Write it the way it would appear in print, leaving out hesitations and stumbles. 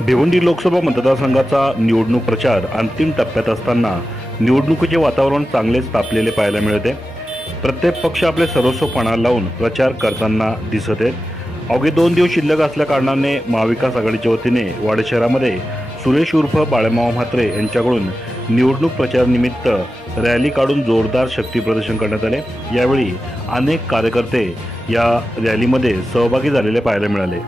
भिवंडी लोकसभा मतदारसंघाचा निवडणूक प्रचार अंतिम टप्प्यात असताना निवडणुकीचे वातावरण चांगलेच तापलेले पाहायला मिळते। प्रत्येक पक्ष आपले सर्वस्वपणा लावून प्रचार करताना दिसत आहेत। अवघे 2 दिवस शिल्लक असल्या कारणाने महाविकास आघाडीच्या वतीने वाडे शहरामध्ये सुरेश उर्फ बाळेमामा म्हात्रे यांच्याकडून निवडणूक प्रचारानिमित्त रॅली काढून जोरदार शक्ती प्रदर्शन करण्यात आले। यावेळी अनेक कार्यकर्ते या रॅलीमध्ये सहभागी झालेले पाहायला मिळाले।